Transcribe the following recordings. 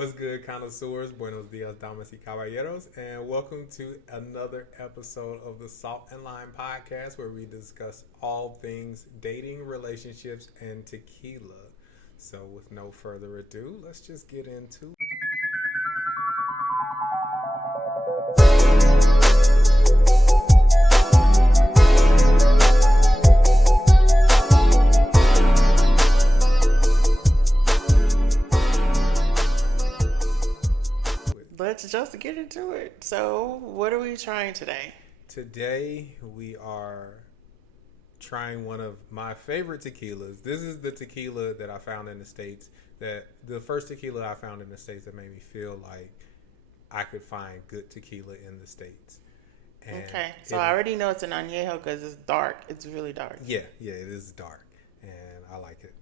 What's good, connoisseurs? Buenos dias, damas y caballeros, and welcome to another episode of the Salt and Lime Podcast, where we discuss all things dating, relationships, and tequila. So, with no further ado, let's just get into. Let's just get into it. So, what are we trying today? Today, we are trying one of my favorite tequilas. This is the tequila that I found in the States. That the first tequila I found in the States that made me feel like I could find good tequila in the States. And okay, so I already know it's an añejo because it's dark. It's really dark. Yeah, it is dark, and I like it.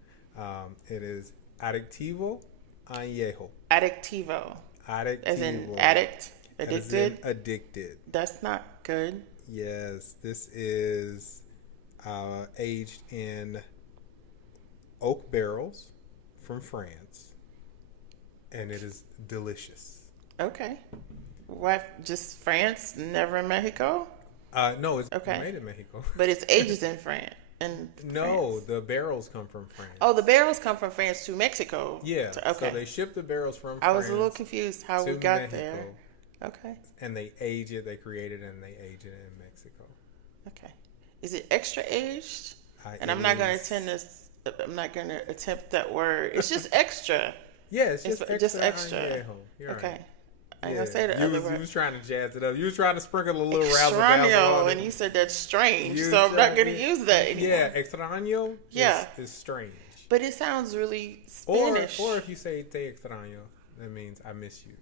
It is Adictivo Añejo. Adictivo. As in addict? Addicted? As in addicted. That's not good. Yes, this is aged in oak barrels from France, and it is delicious. Okay. What, just France, never in Mexico? No, it's made in Mexico. But it's aged in France. No, the barrels come from France. Oh, the barrels come from France to Mexico. Yeah. So they ship the barrels from France. I was a little confused how we got Mexico, there. Okay. And they age it. They create it and they age it in Mexico. Okay. Is it extra aged? And I'm not going to attempt that word. It's just extra. Yeah, it's just extra. Okay. Right. I ain't gonna say the other word. You was trying to jazz it up. You was trying to sprinkle a little razzle dazzle, and you said that's strange, so I'm not gonna use that anymore. Yeah, extraño is strange. But it sounds really Spanish. Or if you say te extraño, that means I miss you.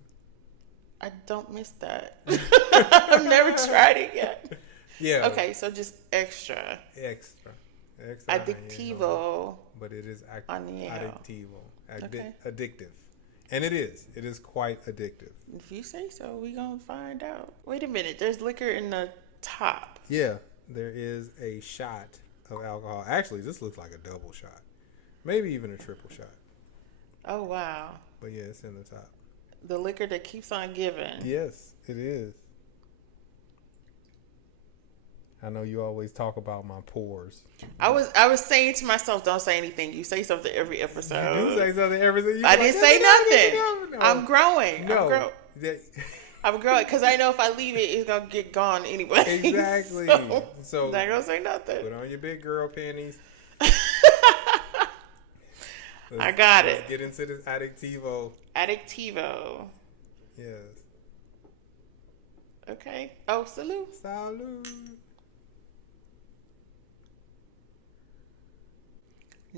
I don't miss that. I've never tried it yet. Yeah. Okay, so just extra. Extra. Adictivo. But it is addictivo. Addictive. And it is. It is quite addictive. If you say so, we gonna find out. Wait a minute. There's liquor in the top. Yeah. There is a shot of alcohol. Actually, this looks like a double shot. Maybe even a triple shot. Oh, wow. But yeah, it's in the top. The liquor that keeps on giving. Yes, it is. I know you always talk about my pores. I was saying to myself, don't say anything. You say something every episode. You do say something every episode. I didn't say nothing. I'm growing. No. I'm growing because I know if I leave it, it's going to get gone anyway. Exactly. So I'm not going to say nothing. Put on your big girl panties. I got it. Let's get into this Adictivo. Adictivo. Yes. Okay. Oh, salute. Salute.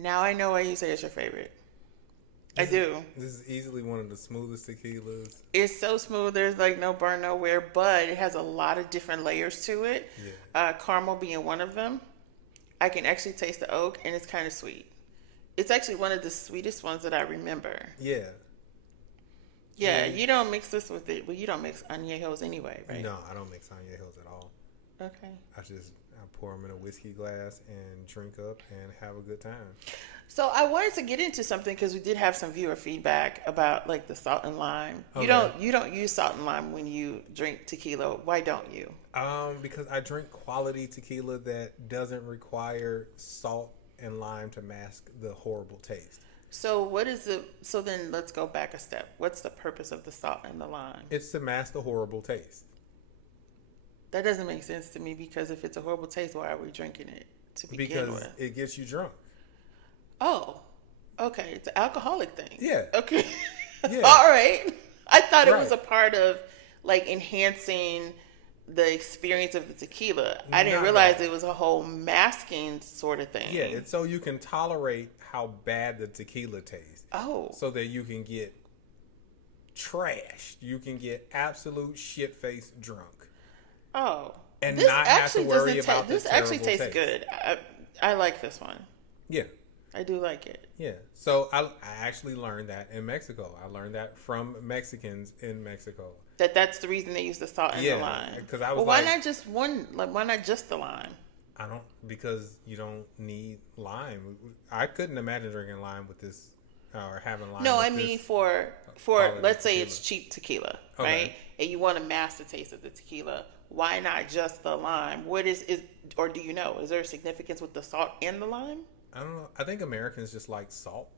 Now I know why you say it's your favorite. I do. This is easily one of the smoothest tequilas. It's so smooth. There's like no burn nowhere, but it has a lot of different layers to it. Yeah. Caramel being one of them. I can actually taste the oak, and it's kind of sweet. It's actually one of the sweetest ones that I remember. Yeah. Yeah, you don't mix this with it. Well, you don't mix añejos anyway, right? No, I don't mix añejos at all. Okay. I pour them in a whiskey glass and drink up and have a good time. So I wanted to get into something because we did have some viewer feedback about like the salt and lime. Okay. You don't use salt and lime when you drink tequila. Why don't you? Because I drink quality tequila that doesn't require salt and lime to mask the horrible taste. So so then let's go back a step. What's the purpose of the salt and the lime? It's to mask the horrible taste. That doesn't make sense to me because if it's a horrible taste, why are we drinking it to begin with? Because it gets you drunk. Oh, okay. It's an alcoholic thing. Yeah. Okay. Yeah. All right. I thought it was a part of like enhancing the experience of the tequila. I didn't realize it was a whole masking sort of thing. Yeah, it's so you can tolerate how bad the tequila tastes. Oh. So that you can get trashed. You can get absolute shit-faced drunk. Oh. And not have to worry about this actually tastes good. I like this one. Yeah. I do like it. Yeah. So I actually learned that in Mexico. I learned that from Mexicans in Mexico. That's the reason they use the salt and the lime. Because I was why not just one? Like, why not just the lime? I don't, because you don't need lime. I couldn't imagine drinking lime with this or having lime. No, with I mean this, for call it let's say tequila. it's cheap tequila, Okay. right? And you want to mask the taste of the tequila. Why not just the lime? What is or do you know? Is there a significance with the salt and the lime? I don't know. I think Americans just like salt.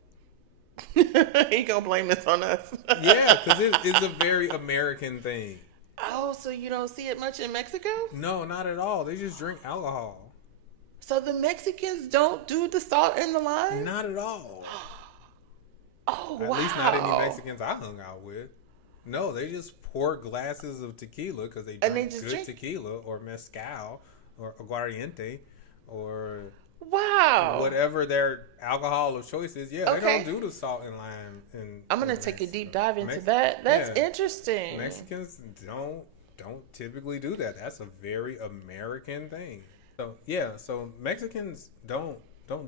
He gonna blame this on us. Yeah, because it is a very American thing. Oh, so you don't see it much in Mexico? No, not at all. They just drink alcohol. So the Mexicans don't do the salt and the lime? Not at all. Oh, At wow. least not any Mexicans I hung out with. No, they just pour glasses of tequila because they And drink they just good drink. tequila or mezcal or aguardiente or Wow. whatever their alcohol of choice is. Yeah, Okay. they don't do the salt and lime. I'm gonna take a deep dive into that. That's interesting. Mexicans don't typically do that. That's a very American thing. So yeah, so Mexicans don't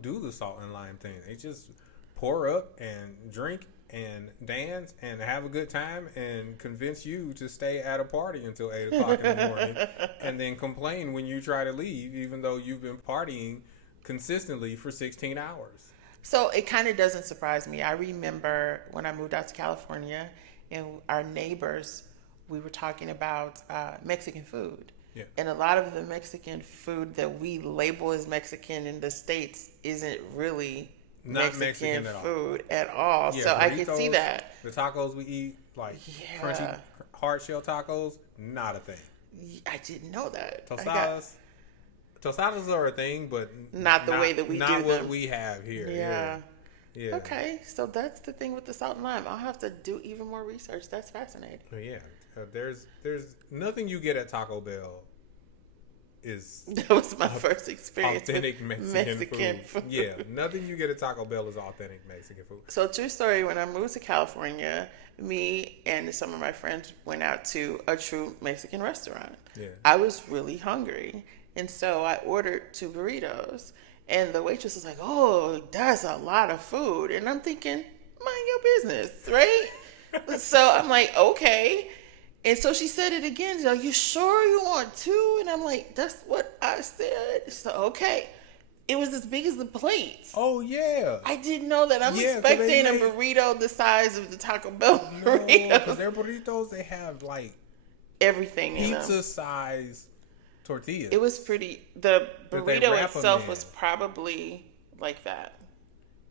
do the salt and lime thing. They just pour up and drink and dance and have a good time and convince you to stay at a party until 8 o'clock in the morning and then complain when you try to leave, even though you've been partying consistently for 16 hours. So it kind of doesn't surprise me. I remember when I moved out to California and our neighbors, we were talking about Mexican food. Yeah. And a lot of the Mexican food that we label as Mexican in the States isn't really Not Mexican at all. food at all. Yeah, so I could burritos, see that. The tacos we eat, like Yeah. crunchy hard shell tacos, not a thing. I didn't know that. Tostadas are a thing, but Not the way that we do not what them. we have here. Yeah. Yeah. Okay, so that's the thing with the salt and lime. I'll have to do even more research. That's fascinating. But yeah. There's nothing you get at Taco Bell is That was my first experience authentic with Mexican food. Yeah, nothing you get at Taco Bell is authentic Mexican food. So true story, when I moved to California, me and some of my friends went out to a true Mexican restaurant. Yeah. I was really hungry, and so I ordered 2 burritos, and the waitress was like, "Oh, that's a lot of food." And I'm thinking, mind your business, right? So I'm like, okay. And so she said it again. She's like, "You sure you want 2?" And I'm like, "That's what I said." So okay. It was as big as the plate. Oh yeah. I didn't know that. I'm Yeah, 'cause expecting they a burrito the size of the Taco Bell No, burrito. because their burritos, they have like Everything in them. pizza size tortillas. It was pretty. The That they burrito wrap 'em itself in. was probably like that.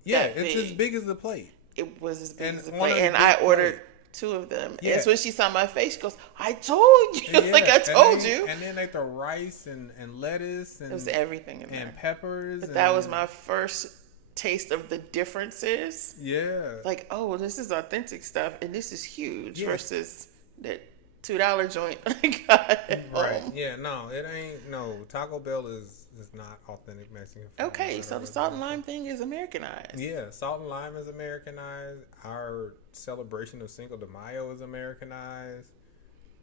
yeah, that it's big. as big as the plate. It was as big And as the one plate, of the and I big ordered plates. 2 of them. Yeah. And so when she saw my face, she goes, "I told you." Yeah, Like I and told then- you. And then like the rice and lettuce and It was everything in there. and peppers. But that and- was my first taste of the differences. Yeah. Like, oh, this is authentic stuff, and this is huge Yeah. versus that $2 joint I got at Right. home. Yeah. No, it ain't. No, Taco Bell is not authentic Mexican food. Okay, so the salt and lime thing is Americanized. Yeah, salt and lime is Americanized. Our celebration of Cinco de Mayo is Americanized.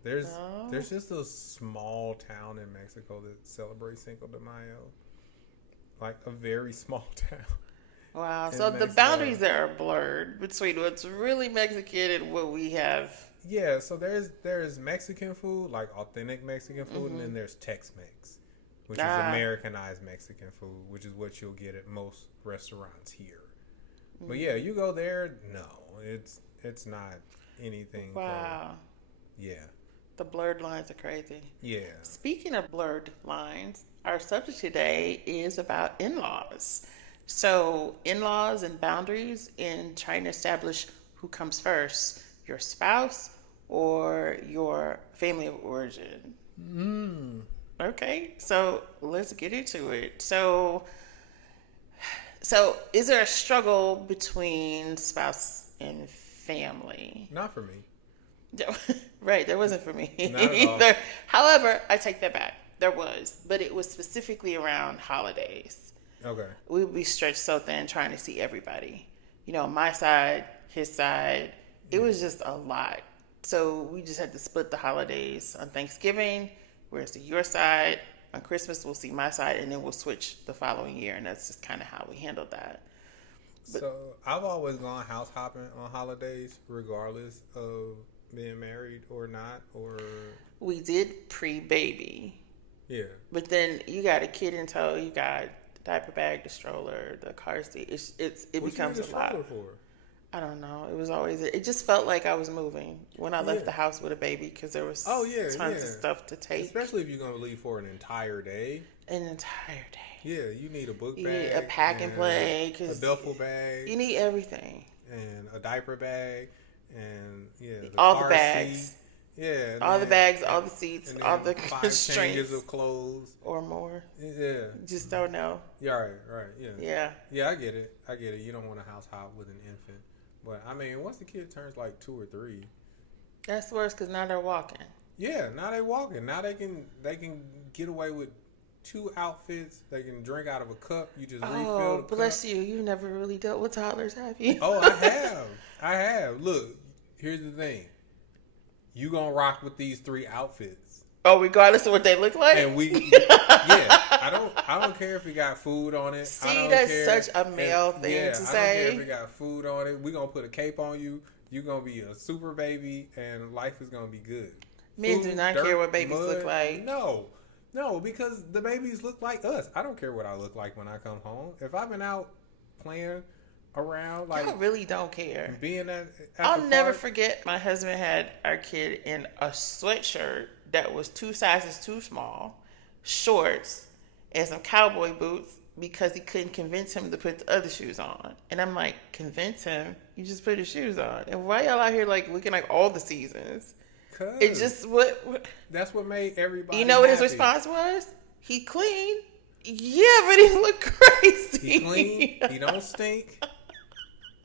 There's just a small town in Mexico that celebrates Cinco de Mayo, like a very small town. Wow. in So the Mexico. boundaries there are blurred between what's really Mexican and what we have. Yeah, so there's Mexican food, like authentic Mexican food, and then there's Tex-Mex, which is Americanized Mexican food, which is what you'll get at most restaurants here. But yeah, you go there, no, it's not anything. Wow. Yeah. The blurred lines are crazy. Yeah. Speaking of blurred lines, our subject today is about in-laws. So in-laws and boundaries in trying to establish who comes first, your spouse or your family of origin. Okay, so let's get into it. So is there a struggle between spouse and family? Not for me. Right, there wasn't for me Not at all. either. However, I take that back. There was, but it was specifically around holidays. Okay. We would be stretched so thin trying to see everybody. You know, my side, his side. It was just a lot. So we just had to split the holidays. On Thanksgiving, we're to your side. On Christmas, we'll see my side, and then we'll switch the following year. And that's just kind of how we handled that. So I've always gone house hopping on holidays, regardless of being married or not, or We did pre-baby. yeah. But then you got a kid in tow, you got the diaper bag, the stroller, the car seat. It What you becomes need a lot. stroller for? I don't know. It was always, it just felt like I was moving when I left Yeah. the house with a baby because there was Oh yeah, tons of yeah. stuff to take. Especially if you're gonna leave for an entire day. An entire day. Yeah, you need a book You bag, need a pack and play. a 'Cause duffel bag, you need everything. and a diaper bag, and the All the car bags. seat. Yeah, and All the then- bags, all the seats, and all then the 5 constraints. changes of clothes. Or more. Yeah. Just don't know. Yeah, right, yeah. Yeah. Yeah, I get it. You don't want a house hot with an infant. But, I mean, once the kid turns like 2 or 3. That's worse because now they're walking. Yeah, now they walking. Now they can get away with 2 outfits. They can drink out of a cup. You just refill the Oh, cup. bless you. You never really dealt with toddlers, have you? Oh, I have. Look, here's the thing. You gonna rock with these 3 outfits. Oh, regardless of what they look like? And I don't care if it got food on it. See, I don't that's care such a male thing to I don't care say. if it got food on it. We gonna put a cape on you. You gonna be a super baby, and life is gonna be good. Men do not care what babies mud, look like. No, because the babies look like us. I don't care what I look like when I come home. If I've been out playing around, like I really don't care. being at I'll the never park, forget my husband had our kid in a sweatshirt that was 2 sizes too small, shorts, and some cowboy boots because he couldn't convince him to put the other shoes on. And I'm like, convince him? You just put his shoes on. And why y'all out here like looking like all the seasons? It just what that's what made everybody. you know what his happy. response was? He clean. Yeah, but he look crazy. He clean. He don't stink.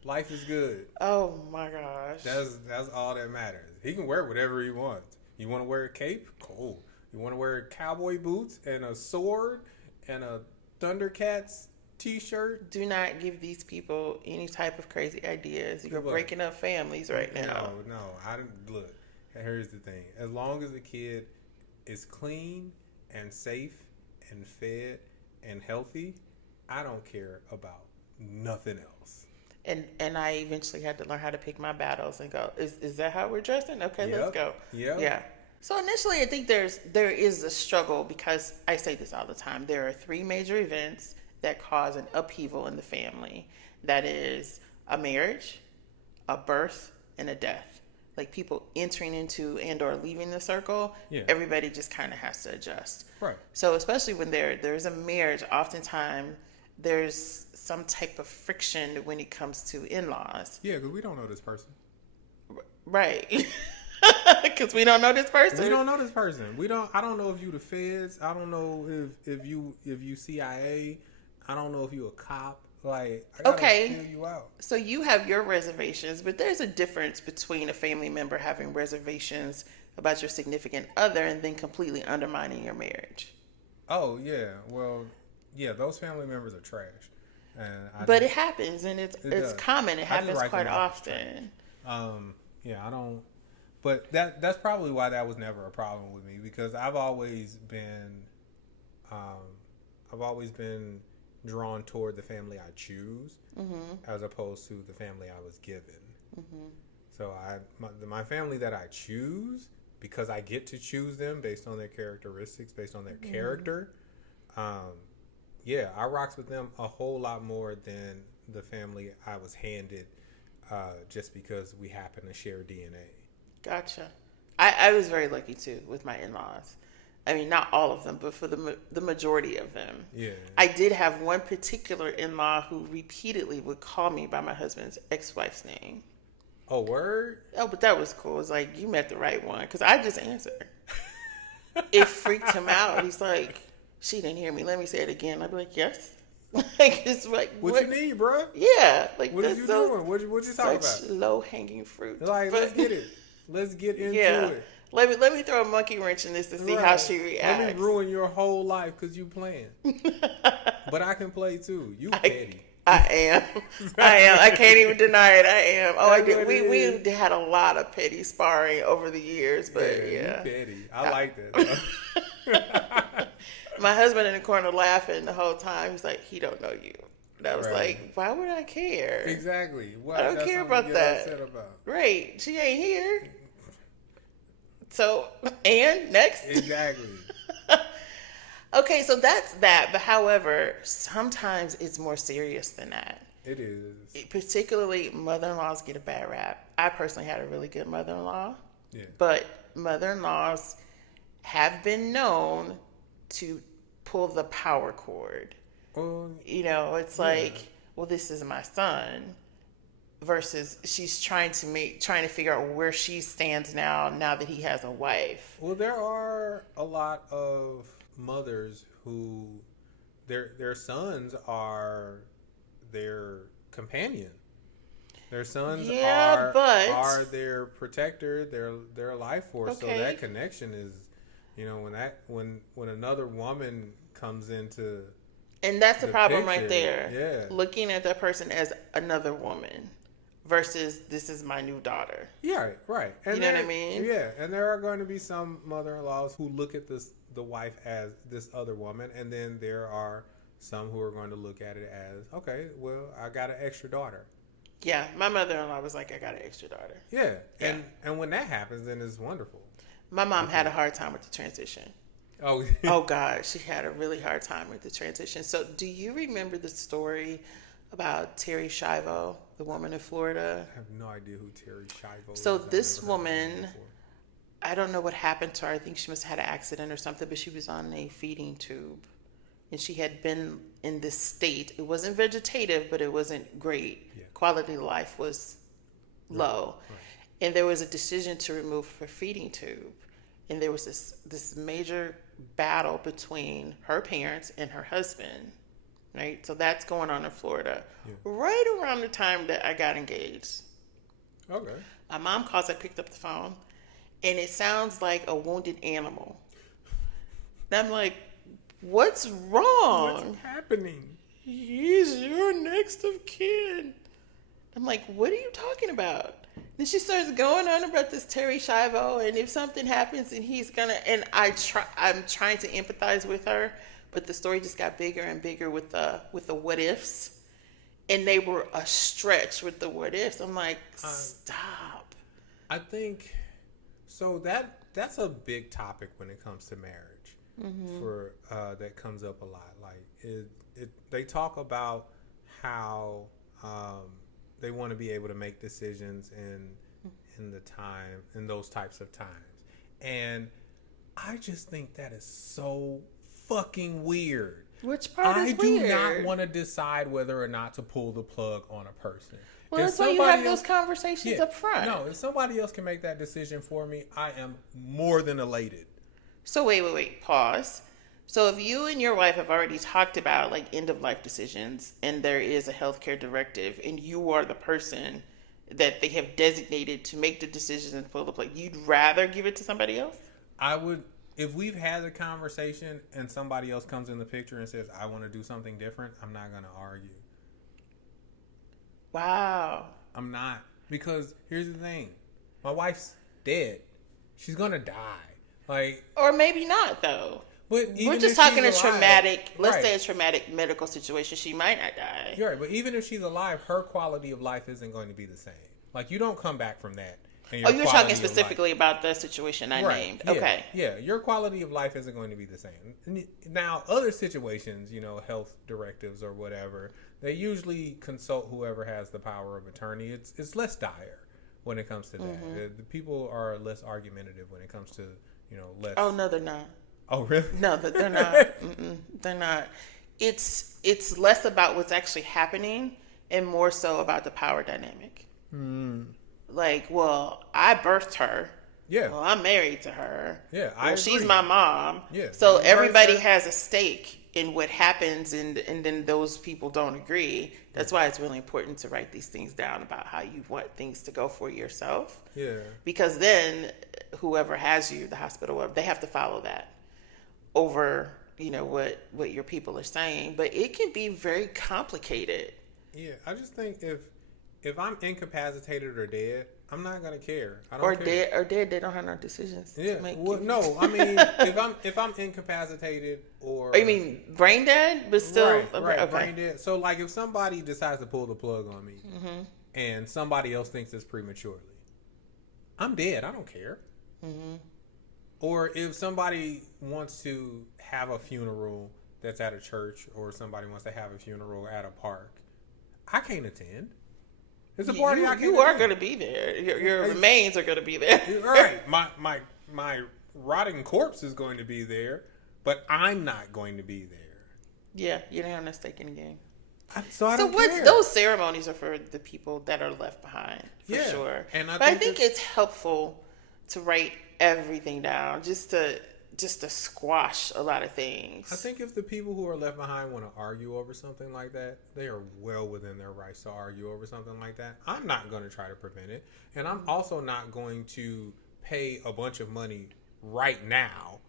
Life is good. Oh my gosh. That's all that matters. He can wear whatever he wants. You want to wear a cape? Cool. You want to wear cowboy boots and a sword and a Thundercats t-shirt? Do not give these people any type of crazy ideas. You're Look. breaking up families right now. No. I didn't look. Here's the thing. As long as the kid is clean and safe and fed and healthy, I don't care about nothing else. And I eventually had to learn how to pick my battles and go, is that how we're dressing? Okay, Yep. let's go. Yep. Yeah. So initially I think there is a struggle because I say this all the time. There are 3 major events that cause an upheaval in the family. That is a marriage, a birth, and a death. Like people entering into and or leaving the circle, everybody just kind of has to adjust. Right. So especially when there's a marriage, oftentimes there's some type of friction when it comes to in-laws. Yeah, because we don't know this person. Right. Because we don't know this person. We don't know this person. I don't know if you the feds. I don't know if you CIA. I don't know if you a cop. Like, I gotta feel you out. So you have your reservations, but there's a difference between a family member having reservations about your significant other and then completely undermining your marriage. Oh yeah, well, yeah, those family members are trash. And it happens, and it's does. common. It happens write quite them off as often. Yeah, I don't. But that's probably why that was never a problem with me, because I've always been drawn toward the family I choose, as opposed to the family I was given. So my family that I choose, because I get to choose them based on their characteristics, based on their character. I rocks with them a whole lot more than the family I was handed, just because we happen to share DNA. Gotcha. I was very lucky too with my in-laws. I mean, not all of them, but for the majority of them. Yeah. I did have one particular in-law who repeatedly would call me by my husband's ex-wife's name. Oh, word? Oh, but that was cool. It's like, you met the right one. Because I just answered. It freaked him out. He's like, she didn't hear me. Let me say it again. I'd be like, yes. Like, it's like, what you need, bro? Yeah. Like, what are you doing? What you talking about? Such low-hanging fruit. Like, let's get it. Let's get into it. Let me throw a monkey wrench in this to see how she reacts. Let me ruin your whole life because you playing. But I can play too. You petty. I am. I can't even deny it. I am. Oh, I did. We had a lot of petty sparring over the years, but yeah. You petty. I like that. My husband in the corner laughing the whole time. He's like, he don't know you. And I was like, why would I care? Exactly. I don't care about that. About. Right. She ain't here. So, and next. Exactly. Okay, so that's that. But however, sometimes it's more serious than that. It is. Particularly, mother-in-laws get a bad rap. I personally had a really good mother-in-law. Yeah. But mother-in-laws have been known to pull the power cord. Well, It's like, well, this is my son, versus she's trying to figure out where she stands now that he has a wife. Well, there are a lot of mothers who their sons are their companion. Their sons are their protector, their life force. Okay. So that connection is, when another woman comes into, and that's the problem picture, right there. Yeah, looking at that person as another woman versus this is my new daughter. Yeah, right. And you know what I mean? Yeah, and there are going to be some mother-in-laws who look at the wife as this other woman, and then there are some who are going to look at it as, okay, well, I got an extra daughter. Yeah, my mother-in-law was like, I got an extra daughter. Yeah, and when that happens, then it's wonderful. My mom had a hard time with the transition. Oh, oh God, she had a really hard time with the transition. So, do you remember the story about Terry Schiavo, the woman in Florida? I have no idea who Terry Schiavo is. So this woman, I don't know what happened to her. I think she must have had an accident or something, but she was on a feeding tube. And she had been in this state. It wasn't vegetative, but it wasn't great. Yeah. Quality of life was low. Right. And there was a decision to remove her feeding tube. And there was this major battle between her parents and her husband. Right? So that's going on in Florida. Yeah. Right around the time that I got engaged. Okay. My mom calls, I picked up the phone, and it sounds like a wounded animal. And I'm like, what's wrong? What's happening? He's your next of kin. I'm like, what are you talking about? Then she starts going on about this Terry Schiavo, and if something happens and he's gonna, and I'm trying to empathize with her, but the story just got bigger and bigger with the what ifs, and they were a stretch with the what ifs. I'm like, stop. I think so. That's a big topic when it comes to marriage. Mm-hmm. For that comes up a lot. Like they talk about how they want to be able to make decisions in those types of times, and I just think that is so fucking weird. Which part is weird? I do not want to decide whether or not to pull the plug on a person. Well, that's why you have those conversations up front. No, if somebody else can make that decision for me, I am more than elated. So wait, pause. So if you and your wife have already talked about like end of life decisions, and there is a healthcare directive, and you are the person that they have designated to make the decisions and pull the plug, you'd rather give it to somebody else? I would. If we've had a conversation and somebody else comes in the picture and says, I want to do something different, I'm not going to argue. Wow. I'm not. Because here's the thing. My wife's dead. She's going to die. Or maybe not, though. But we're just talking a traumatic, let's say a traumatic medical situation. She might not die. You're right. But even if she's alive, her quality of life isn't going to be the same. Like, you don't come back from that. You're talking specifically about the situation I named. Yeah. Okay. Yeah, your quality of life isn't going to be the same. Now, other situations, health directives or whatever, they usually consult whoever has the power of attorney. It's less dire when it comes to that. Mm-hmm. The people are less argumentative when it comes to, less. Oh, no, they're not. Oh, really? No, they're not. They're not. It's less about what's actually happening and more so about the power dynamic. Like, well, I birthed her. Yeah. Well, I'm married to her. Yeah, she's my mom. Yeah. So everybody has a stake in what happens, and then those people don't agree. That's why it's really important to write these things down about how you want things to go for yourself. Yeah. Because then whoever has you, the hospital, they have to follow that over, what your people are saying. But it can be very complicated. Yeah, I just think if I'm incapacitated or dead, I'm not gonna care. I don't care. Dead, they don't have no decisions to make. Well, no, I mean, if I'm incapacitated or you mean brain dead, but still right, okay. Brain dead. So like, if somebody decides to pull the plug on me, mm-hmm. and somebody else thinks it's prematurely, I'm dead. I don't care. Mm-hmm. Or if somebody wants to have a funeral that's at a church, or somebody wants to have a funeral at a park, I can't attend. It's a party I can't You are attend. going to be there. Your remains are going to be there. Right. My rotting corpse is going to be there, but I'm not going to be there. Yeah, you don't have no stake in the game. So care. Those ceremonies are for the people that are left behind, for sure. And I think it's helpful to write everything down just to squash a lot of things. I think if the people who are left behind want to argue over something like that, they are well within their rights to argue over something like that. I'm not going to try to prevent it. And I'm also not going to pay a bunch of money right now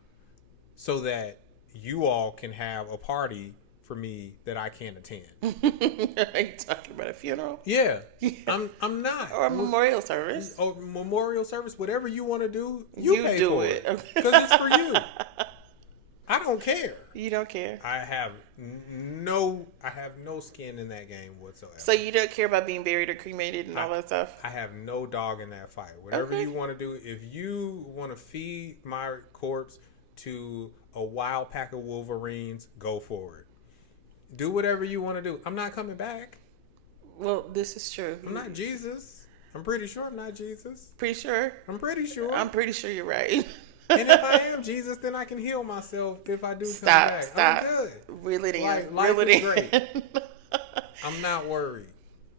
so that you all can have a party for me that I can't attend. Are you talking about a funeral? Yeah. I'm not. Or a memorial service. Or memorial service, whatever you want to do, you pay do for it. Because it's for you. I don't care. You don't care? I have no skin in that game whatsoever. So you don't care about being buried or cremated and all that stuff? I have no dog in that fight. Whatever you want to do, if you want to feed my corpse to a wild pack of wolverines, go for it. Do whatever you want to do. I'm not coming back. Well, this is true. I'm not Jesus. I'm pretty sure I'm not Jesus. Pretty sure? I'm pretty sure. I'm pretty sure you're right. And if I am Jesus, then I can heal myself if I do come back. Stop. I'm good. Reel it in. Life is great. I'm not worried.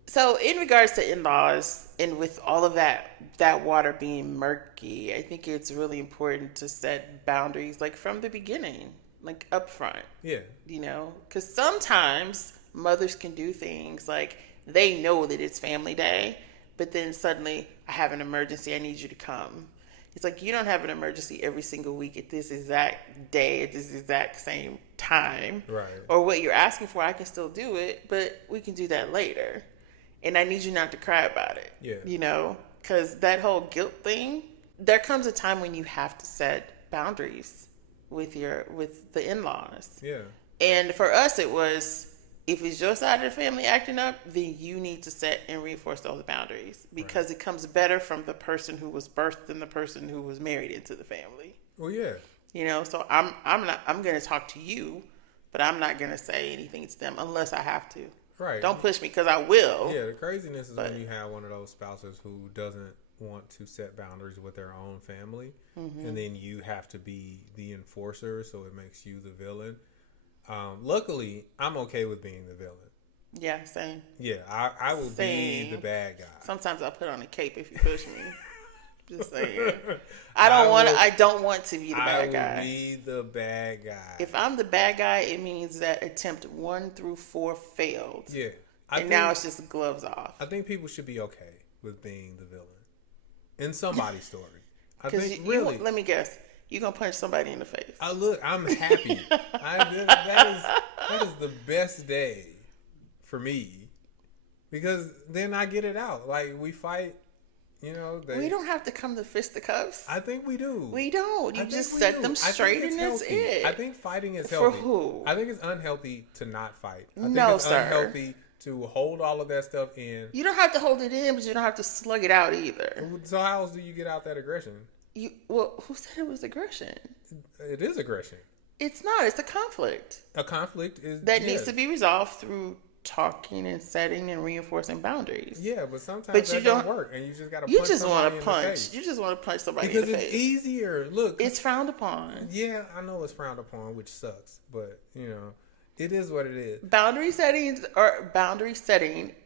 So in regards to in-laws and with all of that water being murky, I think it's really important to set boundaries like from the beginning, like up front. Yeah. You know, because sometimes mothers can do things like they know that it's family day, but then suddenly I have an emergency. I need you to come. It's like you don't have an emergency every single week at this exact day, at this exact same time. Right. Or what you're asking for, I can still do it, but we can do that later. And I need you not to cry about it. Yeah. You know, because that whole guilt thing, there comes a time when you have to set boundaries with the in-laws. Yeah. And for us, it was, if it's your side of the family acting up, then you need to set and reinforce those boundaries because it comes better from the person who was birthed than the person who was married into the family. Well, yeah. You know, so I'm going to talk to you, but I'm not going to say anything to them unless I have to. Right. Don't push me because I will. Yeah, the craziness is when you have one of those spouses who doesn't want to set boundaries with their own family, and then you have to be the enforcer, so it makes you the villain. Luckily, I'm okay with being the villain. Yeah, same. Yeah, I will be the bad guy. Sometimes I'll put on a cape if you push me. Just saying. I don't want to be the bad guy. I will be the bad guy. If I'm the bad guy, it means that attempt 1 through 4 failed. Yeah. Now it's just gloves off. I think people should be okay with being the villain in somebody's story. I Because think really. Let me guess. You're going to punch somebody in the face. I'm happy. That is the best day for me because then I get it out. Like we fight. You know, we don't have to come to fisticuffs. I think we do. We don't. You just set them straight and that's it. I think fighting is healthy. For who? I think it's unhealthy to not fight. I think No, it's sir. unhealthy to hold all of that stuff in. You don't have to hold it in, but you don't have to slug it out either. So how else do you get out that aggression? Who said it was aggression? It is aggression. It's not. It's a conflict. A conflict is that needs to be resolved through talking and setting and reinforcing boundaries. Yeah, but sometimes that don't work, and you just got to. You just want to punch. You just want to punch somebody because in the face. Because it's easier. Look, it's frowned upon. Yeah, I know it's frowned upon, which sucks. But you know, it is what it is. Boundary setting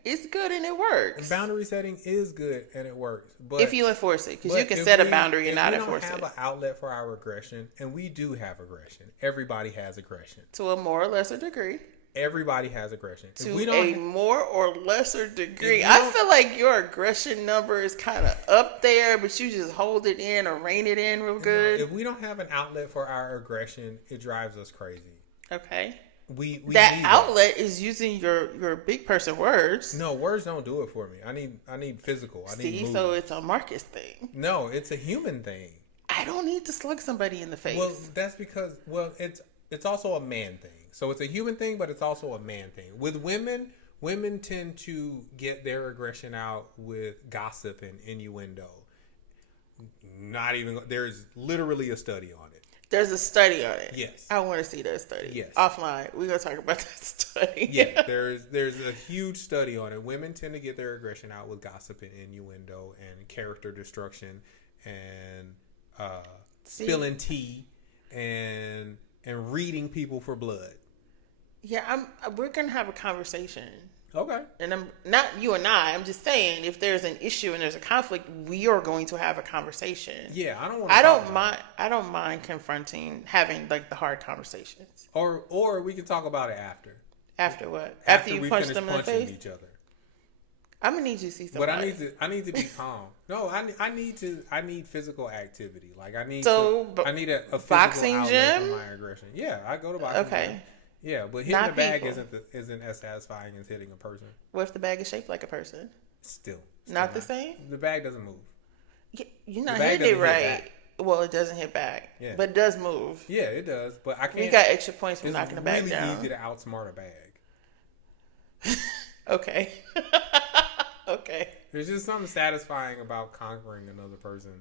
is good and it works. And boundary setting is good and it works, but if you enforce it, because you can set a boundary and not enforce it. We don't have an outlet for our aggression, and we do have aggression. Everybody has aggression to a more or lesser degree. Everybody has aggression. To a more or lesser degree. I feel like your aggression number is kind of up there, but you just hold it in or rein it in real good. If we don't have an outlet for our aggression, it drives us crazy. Okay. We that outlet is using your big person words. No, words don't do it for me. I need physical. I need movement. So it's a Marcus thing. No, it's a human thing. I don't need to slug somebody in the face. Well, that's because it's also a man thing. So it's a human thing, but it's also a man thing. With women tend to get their aggression out with gossip and innuendo. There's literally a study on it. There's a study on it. Yes. I want to see that study. Yes. Offline. We're going to talk about that study. Yeah, there's a huge study on it. Women tend to get their aggression out with gossip and innuendo and character destruction and spilling tea and reading people for blood. Yeah, we're going to have a conversation. Okay. And I'm not you and I'm just saying if there's an issue and there's a conflict, we are going to have a conversation. Yeah, I don't mind confronting, having like the hard conversations. Or we can talk about it after. After what? After you punch them in the face? Each other. I'm gonna need you to see somebody. But I need to be calm. No, I need physical activity. Like I need a physical boxing outlet gym? for my aggression. Yeah, I go to boxing Okay. gym. Yeah, but hitting Not the bag people. isn't as satisfying as hitting a person. What if the bag is shaped like a person? Still Not the same? The bag doesn't move. You're not The bag hitting it doesn't hit right. back. Well, it doesn't hit back. Yeah. But it does move. Yeah, it does. But I can't. We got extra points for knocking the bag It's down. really easy to outsmart a bag. Okay. Okay. There's just something satisfying about conquering another person.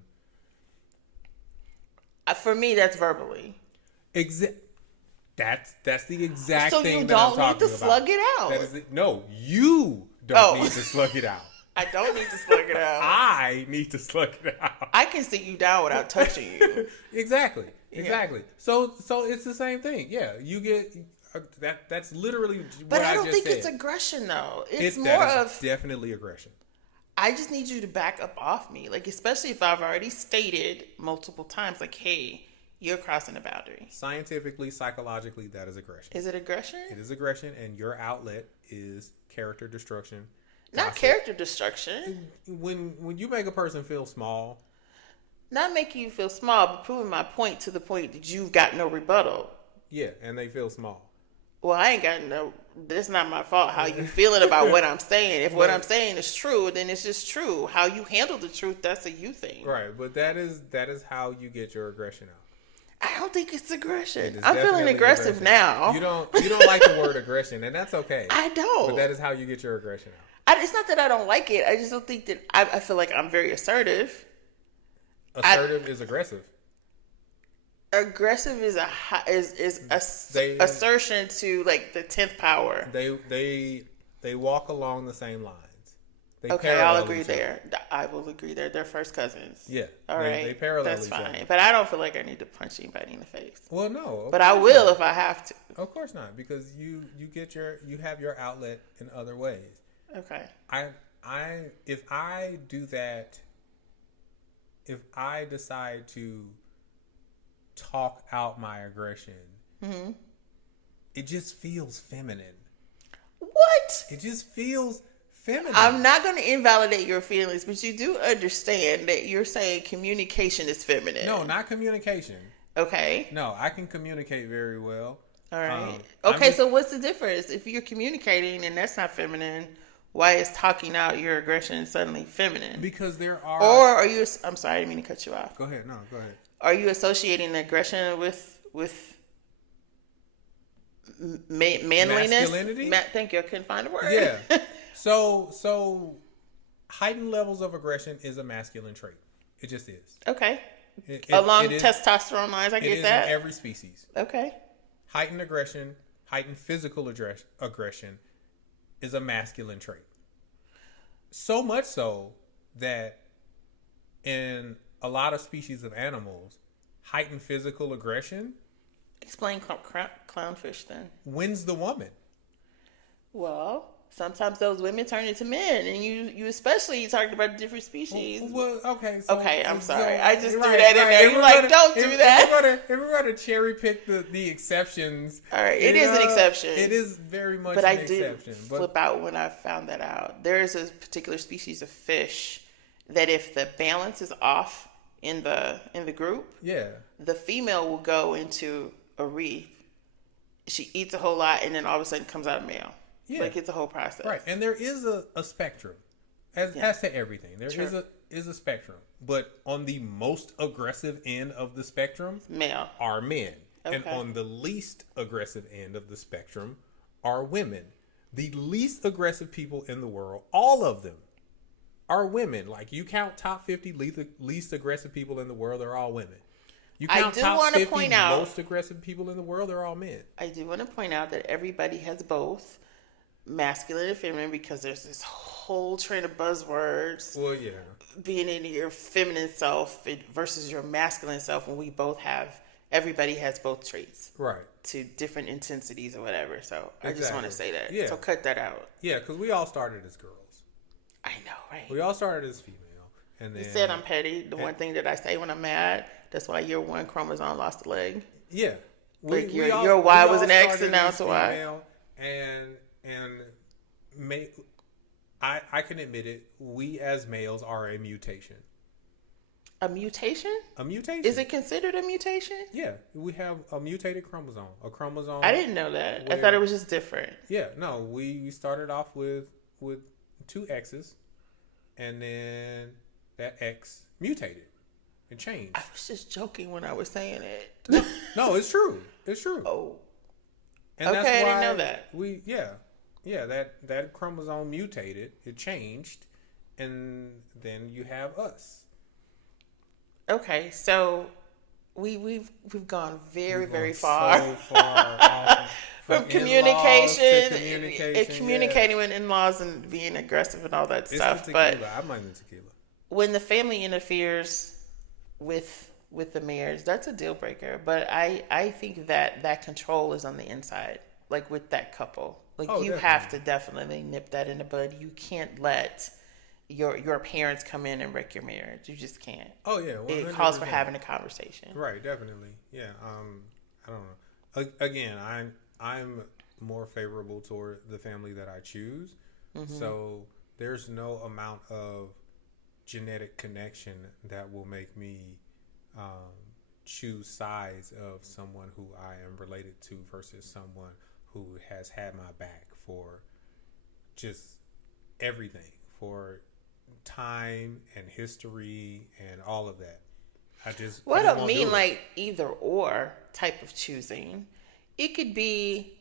For me, that's verbally. That's the exact So thing you that I'm don't talking need to about. slug it out. No, you don't need to slug it out. I don't need to slug it out. I need to slug it out. I can sit you down without touching you. Exactly. So it's the same thing. Yeah, you get that's literally what But I I don't just think said. it's aggression, though. It's more that is of definitely aggression. I just need you to back up off me. Like, especially if I've already stated multiple times, like, hey, you're crossing a boundary. Scientifically, psychologically, that is aggression. Is it aggression? It is aggression, and your outlet is character destruction. Not gossip. character destruction. When you make a person feel small, Not making you feel small, but proving my point to the point that you've got no rebuttal. yeah, and they feel small. Well, I ain't got no. It's not my fault how you feeling about what I'm saying. If what I'm saying is true, then it's just true. How you handle the truth, that's a you thing. Right, but that is how you get your aggression out. I don't think it's aggression. It is I'm feeling definitely aggressive aggression. now. You don't like the word aggression, and that's okay. I don't. But that is how you get your aggression out. It's not that I don't like it. I just don't think that I feel like I'm very assertive. Assertive is aggressive. Aggressive is assertion to like the 10th power. They walk along the same lines. They Okay, parallel I'll agree each other. there. I will agree there. They're first cousins. Yeah, All right. They parallel That's each fine. other. But I don't feel like I need to punch anybody in the face. Well, no. But I will if I have to. Of course not, because you have your outlet in other ways. Okay. If I do that, if I decide to talk out my aggression, it just feels feminine. What? It just feels feminine. I'm not going to invalidate your feelings, but you do understand that you're saying communication is feminine. No, not communication. Okay. No, I can communicate very well. All right. Okay, so what's the difference? If you're communicating and that's not feminine, why is talking out your aggression suddenly feminine? Because there are... Or are you... I'm sorry, I didn't mean to cut you off. Go ahead. No, go ahead. Are you associating aggression with manliness? Masculinity? Thank you. I couldn't find a word. Yeah. So heightened levels of aggression is a masculine trait. It just is. Okay. Along testosterone lines, I get that. In every species. Okay. Heightened aggression, heightened physical aggression is a masculine trait. So much so that in a lot of species of animals, heightened physical aggression... Explain clownfish then. Wins the woman. Well, sometimes those women turn into men, and you especially talked about different species. Well, okay. Okay, I'm sorry. I just threw that in there. You're like, don't do that. If we're going to cherry pick the exceptions. All right, it is an exception. It is very much an exception. But I did flip out when I found that out. There is a particular species of fish that if the balance is off in the group, the female will go into a reef. She eats a whole lot, and then all of a sudden comes out a male. Yeah. Like it's a whole process. Right. And there is a spectrum as to everything. There is a spectrum. But on the most aggressive end of the spectrum male are men. Okay. And on the least aggressive end of the spectrum are women. The least aggressive people in the world, all of them, are women. Like you count top 50 least aggressive people in the world, they're all women. You I count do top want to 50 point out. most aggressive people in the world, they're all men. I do want to point out that everybody has both masculine and feminine because there's this whole train of buzzwords. Well, yeah. Being in your feminine self versus your masculine self when we both have, everybody has both traits. Right. To different intensities or whatever. So I just Exactly. want to say that. Yeah. So cut that out. Yeah, because we all started as girls. I know, right? We all started as female. And then, you said I'm petty. The one thing that I say when I'm mad, that's why your one chromosome lost a leg. Yeah. Like your Y was an X and now it's a Y. And I can admit it, we as males are a mutation. A mutation? A mutation. Is it considered a mutation? Yeah. We have a mutated chromosome. A chromosome. I didn't know that. I thought it was just different. Yeah. No, we started off with 2 X's, and then that X mutated and changed. I was just joking when I was saying it. No, it's true. It's true. Oh. And okay, that's why I didn't know that. Yeah, that chromosome mutated, it changed, and then you have us. Okay, so we've gone very far. So far from communication and communicating with in-laws and being aggressive and all that stuff. But I'm not even tequila. When the family interferes with the marriage, that's a deal breaker. But I think that control is on the inside, like with that couple. Like you definitely. have to definitely nip that in the bud. You can't let your parents come in and wreck your marriage. You just can't. Oh yeah, 100%. It calls for having a conversation. Right, definitely. Yeah. I don't know. Again, I'm more favorable toward the family that I choose. Mm-hmm. So there's no amount of genetic connection that will make me choose sides of someone who I am related to versus someone who has had my back for just everything, for time and history and all of that. I don't mean like either or type of choosing. It could be,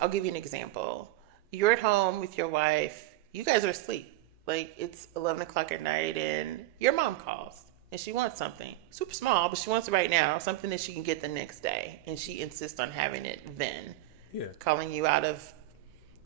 I'll give you an example. You're at home with your wife. You guys are asleep. Like it's 11 o'clock at night and your mom calls and she wants something super small, but she wants it right now, something that she can get the next day. And she insists on having it then. Yeah. Calling you out of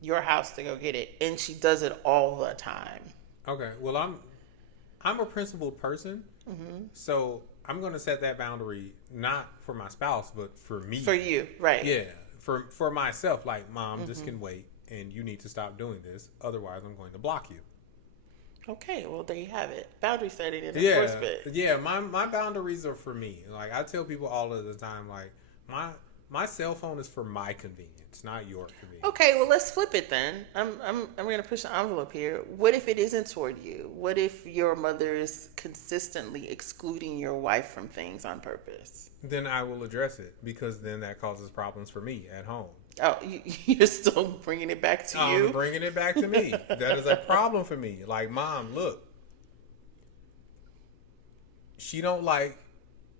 your house to go get it. And she does it all the time. Okay. Well, I'm a principled person. Mm-hmm. So I'm going to set that boundary not for my spouse, but for me. For you, right. Yeah. For myself, like, Mom, this can wait, and you need to stop doing this. Otherwise, I'm going to block you. Okay, well, there you have it. Boundary setting and enforcement. Yeah, my boundaries are for me. Like, I tell people all of the time, like, my cell phone is for my convenience, not your convenience. Okay, well, let's flip it then. I'm going to push the envelope here. What if it isn't toward you? What if your mother is consistently excluding your wife from things on purpose? Then I will address it, because then that causes problems for me at home. Oh, you're still bringing it back to you? I'm bringing it back to me. That is a problem for me. Like, Mom, look. She don't like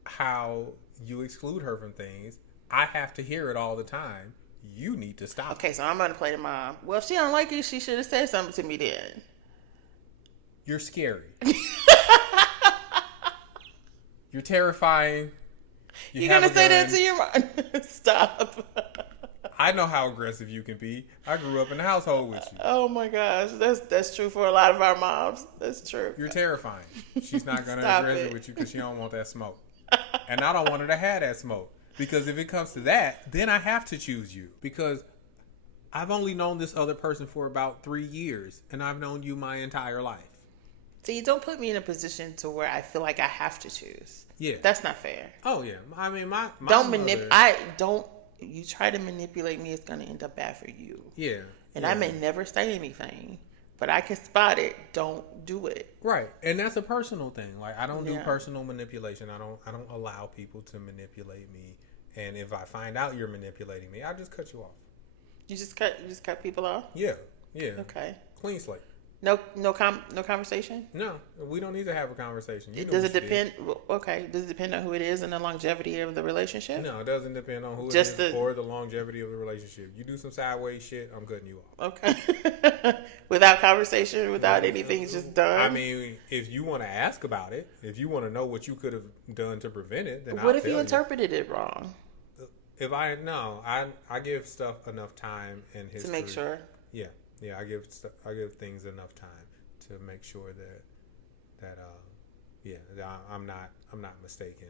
how you exclude her from things. I have to hear it all the time. You need to stop. Okay, so I'm going to play the mom. Well, if she don't like it, she should have said something to me then. You're scary. You're terrifying. You're going to say that to your mom? Stop. I know how aggressive you can be. I grew up in the household with you. Oh my gosh, that's true for a lot of our moms. That's true. You're terrifying. She's not going to aggress it with you because she don't want that smoke. And I don't want her to have that smoke. Because if it comes to that, then I have to choose you. Because I've only known this other person for about 3 years. And I've known you my entire life. See, don't put me in a position to where I feel like I have to choose. Yeah. That's not fair. Oh, yeah. I mean, my you try to manipulate me, it's going to end up bad for you. Yeah. And I may never say anything, but I can spot it. Don't do it. Right. And that's a personal thing. Like, I don't do personal manipulation. I don't allow people to manipulate me. And if I find out you're manipulating me, I just cut you off. You just cut people off? Yeah. Yeah. Okay. Clean slate. No conversation. No, we don't need to have a conversation. You know Does what it you did. depend? Okay. Does it depend on who it is and the longevity of the relationship? No, it doesn't depend on who it Just is or the longevity of the relationship. You do some sideways shit, I'm cutting you off. Okay. Without conversation, without anything, it's just done. I mean, if you want to ask about it, if you want to know what you could have done to prevent it, then What if you interpreted it wrong? If I give stuff enough time and history To make sure. Yeah, I give things enough time to make sure that I'm not mistaken.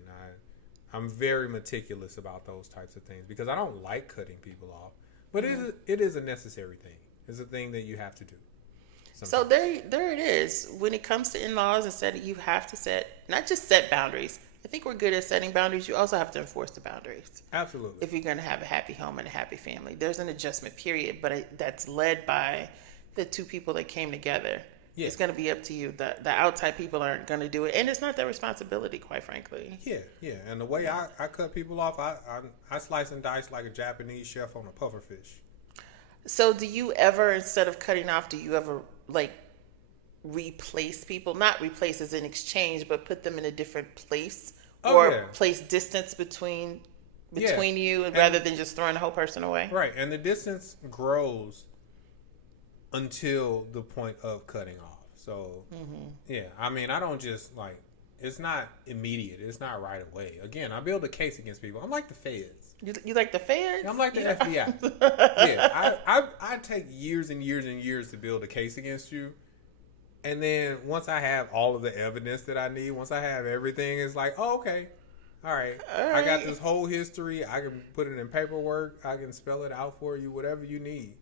I'm very meticulous about those types of things because I don't like cutting people off, but it is a necessary thing. It's a thing that you have to do. Sometimes. So there it is. When it comes to in-laws, instead you have to not just set boundaries. I think we're good at setting boundaries. You also have to enforce the boundaries. Absolutely. If you're going to have a happy home and a happy family, there's an adjustment period, but that's led by the two people that came together. Yeah. It's going to be up to you. The outside people aren't going to do it, and it's not their responsibility, quite frankly. Yeah. And the way I cut people off, I slice and dice like a Japanese chef on a puffer fish. So do you ever, instead of cutting off, do you ever like replace people? Not replace as in exchange, but put them in a different place place distance between you, rather than just throwing the whole person away. Right, and the distance grows until the point of cutting off. So I mean, I don't just it's not immediate. It's not right away. Again, I build a case against people. I'm like the feds. You like the feds? I'm like the FBI. I take years and years and years to build a case against you. And then once I have all of the evidence that I need, once I have everything, it's like, oh, okay. All right. I got this whole history. I can put it in paperwork. I can spell it out for you, whatever you need.